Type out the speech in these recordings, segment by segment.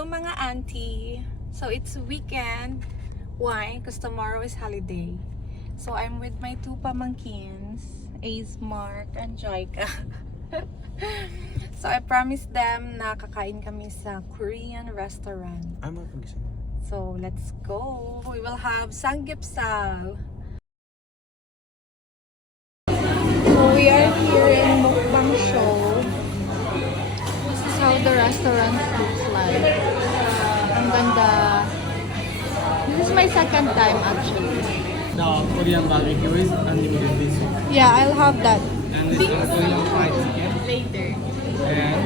Hello mga auntie. So it's weekend. Why? Because tomorrow is holiday. So I'm with my two pamangkins, Ace, Mark, and Joyka. So I promised them na kakain kami sa Korean restaurant. So let's go. We will have samgyeopsal. So we are here in Mukbang show. This is how the restaurant looks like. Ang ganda. This is my second time actually. The Korean barbecue is unlimited this week. Yeah, I'll have that. And this is Korean fried chicken. Later. And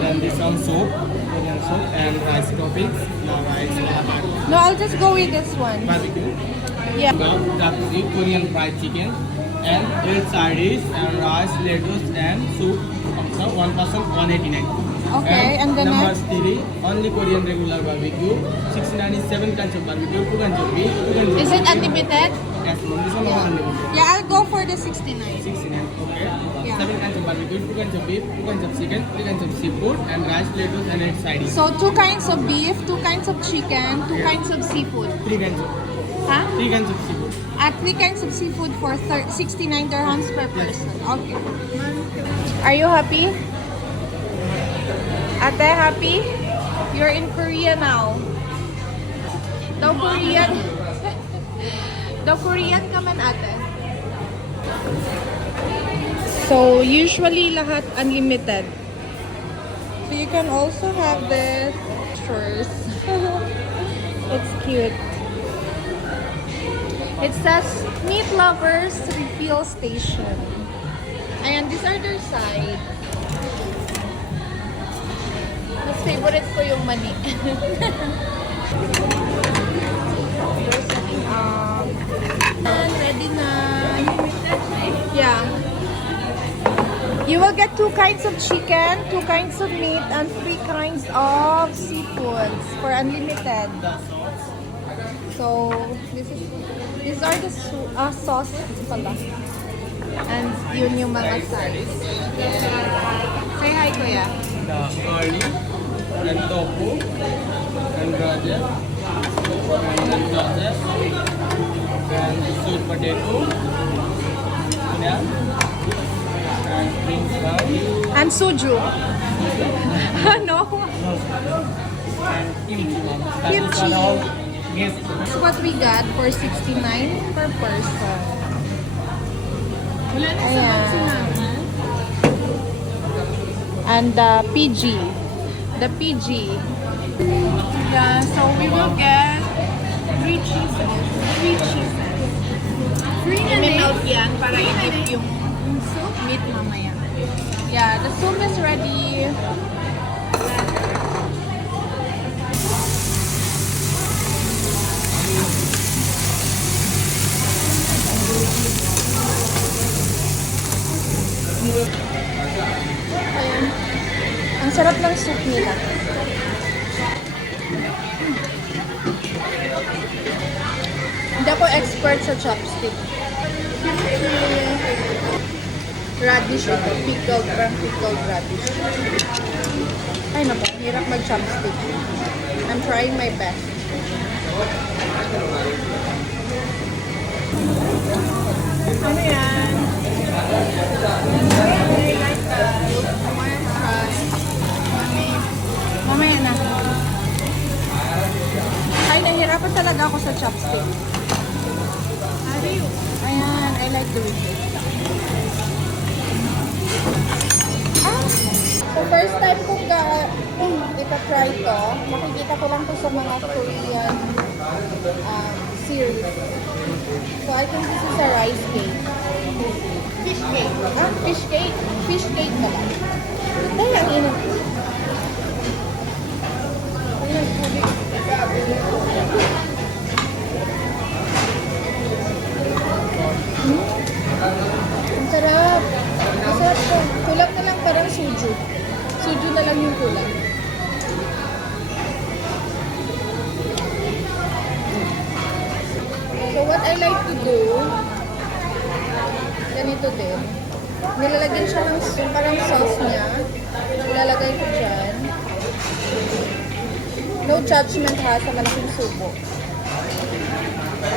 then this one soup, Korean soup, and rice toppings. The rice No, I'll just go with this one. barbecue. Yeah. That is Korean fried chicken. And 8 side dish and rice, lettuce, and soup. Also, 1 person 189. Okay, and the number next? 3, only Korean regular barbecue. 697 kinds of barbecue, 2 kinds of beef, 2 kinds of Is it unlimited? Yes, ma'am. This one is unlimited. Yeah, I'll go for the 69. 69, okay. Yeah. 7 kinds of barbecue, 2 kinds of beef, 2 kinds of chicken, 3 kinds of seafood, and rice, lettuce, and 8 side dish. So 2 kinds of beef, 2 kinds of chicken, 2 kinds of seafood. 3 kinds of, Huh? 3 kinds of seafood. At 3 kinds of seafood for 69 dirhams per person. Okay. Are you happy? Ate, happy? You're in Korea now. Daw Korean. Daw Korean ka man, ate. So, usually lahat unlimited. So, you can also have this. It's cute. It says, Meat Lovers Refill Station. Ayan, these are their side. Mas favorite ko yung mani. You're setting up. And ready na. Yeah. You will get 2 kinds of chicken, 2 kinds of meat, and 3 kinds of seafoods for unlimited. So, these are the sauces pala. And yun yung mga sides. Say hi, Kuya. The curry, and tofu, and gajar, and sauces, and sweet potato, yeah, and green curry, And suju. No? and kimchi. Kimchi. Yes. That's what we got for 69 per person. Ayan. And the PG. The PG. Yeah, so we will get 3 cheeses. 3 cheeses. Free na milk yan para i-dip yung soup meat mamaya. Yeah, the soup is ready. Ayan. Ang sarap ng soup nila. Hindi ako expert sa chopstick. Radish ito. Pickled radish. Ay naku, hirap mag-chopstick. I'm trying my best. Ano yan? Mamaya na. Ay, nahirapan talaga ako sa chopstick. Ayan, I like the refill. So, first time kong ipa-try to. Makikita ko lang to sa mga Korean series. So, I think this is a rice cake. Fish cake. Fish cake. Fish cake pala. Ay, ang init. Ang sarap. Masarap to. Kulang na lang parang suju. Suju na lang yung kulang. So what I like to do, ganito din. Nilalagyan siya ng parang sauce niya. Ilalagay ko dyan. No judgment ha sa malaking subo.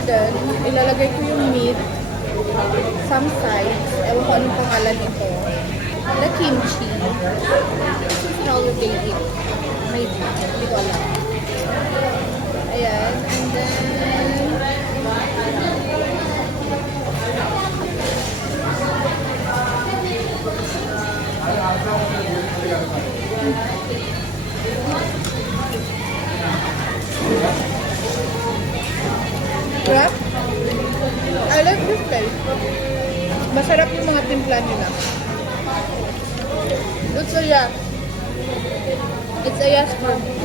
Then, ilalagay ko yung meat. Some sides. Ewan ko anong pangalan nito. The kimchi. This is how they eat. Maybe. Hindi ko alam. Ayan. And then... Sarap. I like this place. Masarap yung mga timpla nila. It's a yes. It's a yes for me.